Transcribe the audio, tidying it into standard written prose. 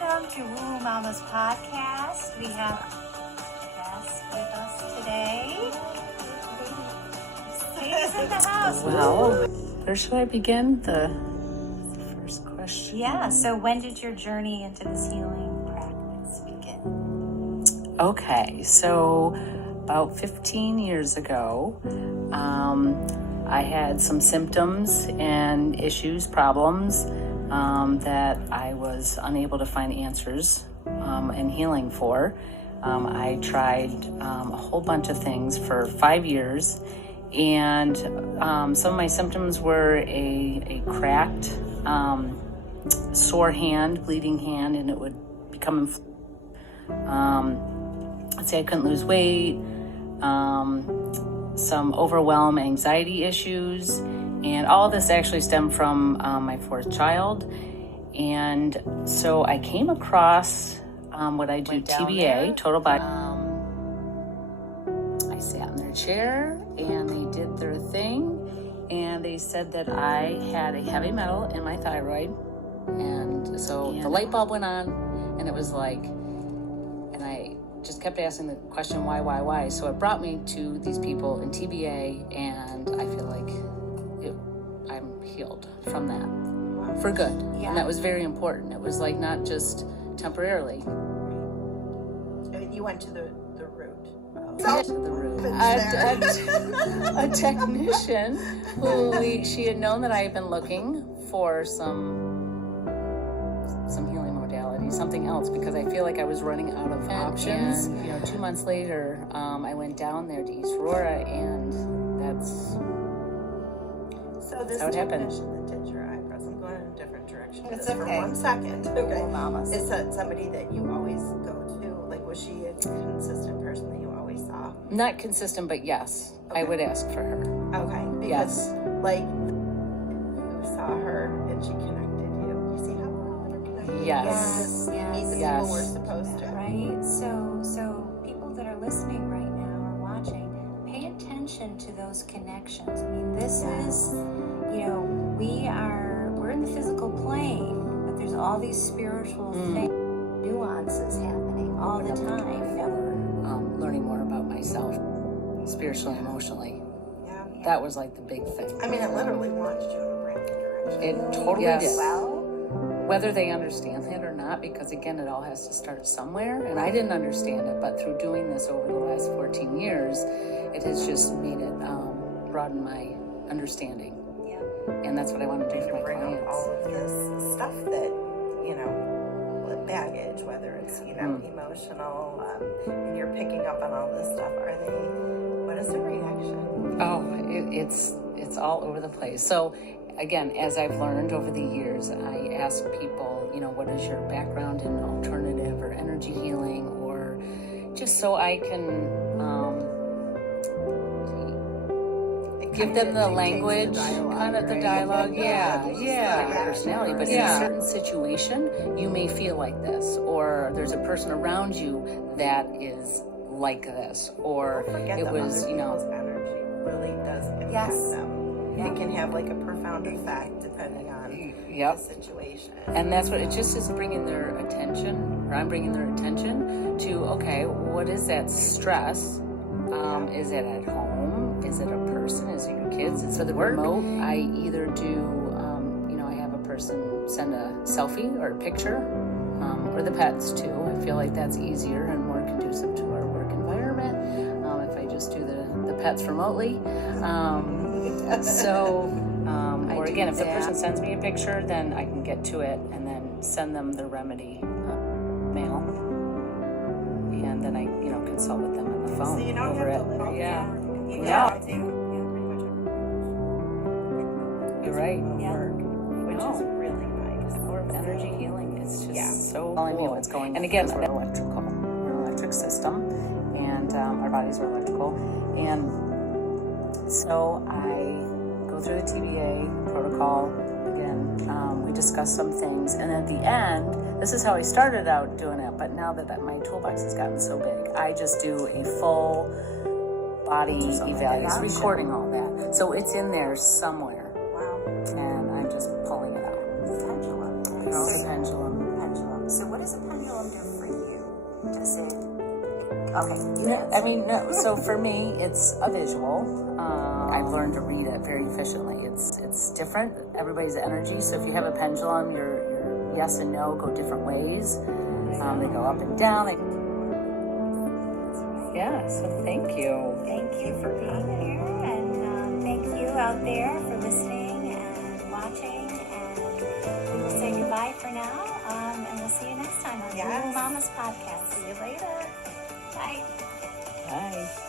welcome to Woo Mama's podcast. We have a guest with us today. Katie's in the house. Well, where should I begin? The first question. Yeah, so when did your journey into this healing practice begin? Okay, so about 15 years ago, I had some symptoms and issues, problems that I was unable to find answers and healing for. I tried a whole bunch of things for 5 years, and some of my symptoms were a cracked, sore hand, bleeding hand, and it would become let's say I couldn't lose weight, some overwhelm, anxiety issues, and all of this actually stemmed from my fourth child. And so I came across what I do, TBA, total body. I sat in their chair and they did their thing, and they said that I had a heavy metal in my thyroid. And so the light bulb went on, and it was like, and I just kept asking the question, why? So it brought me to these people in TBA, and I feel like I'm healed from that for good. Yeah. And that was very important. It was like not just temporarily. You went to the root. A technician who she had known that I had been looking for some healing modality, something else, because I feel like I was running out of options. And 2 months later, I went down there to East Aurora, and that's so this how it happened. That did your eyebrows. I'm going in a different direction. It's for okay. 1 second. Okay. Oh, Mama. Is that somebody that you always go to? Like, was she a consistent person that you always saw? Not consistent, but yes, okay. I would ask for her. Okay. Because, like, you saw her and she connected you. You see how we're all interconnected? Yes. You meet the people we're supposed to. Right? So people that are listening right now or watching, pay attention to those connections. I mean, this is, we're in the physical plane, but there's all these spiritual things, nuances happening all the time. Learning more about myself, spiritually, emotionally. Yeah. That was like the big thing. I mean, it literally launched you in a brand new direction. It totally Yes. did. Well, Whether they understand it or not, because again, it all has to start somewhere, and I didn't understand it, but through doing this over the last 14 years, it has just made it broaden my understanding. yeah. And that's what I want to do for my Bring up clients. all of this stuff that, baggage, whether it's, emotional, and you're picking up on all this stuff. What is the reaction? Oh, it's all over the place. So again, as I've learned over the years, I ask people, what is your background in alternative or energy healing, or just so I can give them the language, kind of the dialogue, personality. But in a certain situation, you may feel like this, or there's a person around you that is like this, or Forget it that was, other people's energy really does impact them. Yeah. It can have like a profound effect depending on the situation. And that's what it just is, bringing their attention, or I'm bringing their attention to, okay, what is that stress? Is it at home? Is it a person? Is it your kids? It's for the remote. I either do, I have a person send a selfie or a picture, or the pets too. I feel like that's easier and more conducive to our work environment if I just do the pets remotely. Or again, if the person sends me a picture, then I can get to it and then send them the remedy mail, and then I consult with them on the phone. So you don't over have to it. live Yeah. Yeah. I think You're right. which is really nice. Power of energy healing. It's just so telling me what's going on. And again, we're electrical. We're an electric system, and our bodies are electrical. And so I go through the TBA protocol. Again, we discuss some things, and at the end, this is how I started out doing it, but now that my toolbox has gotten so big, I just do a full body evaluation, recording all that. So it's in there somewhere. Wow. And I'm just pulling it out. Pendulum. It's a pendulum. Pendulum. So what is Okay. I mean, no, so for me, it's a visual. I've learned to read it very efficiently. It's different. Everybody's energy. So if you have a pendulum, your yes and no go different ways. They go up and down. Yeah. So thank you. Thank you for being here, and thank you out there for listening and watching. And we will say goodbye for now, and we'll see you next time on Little Mama's podcast. See you later. Bye. Bye.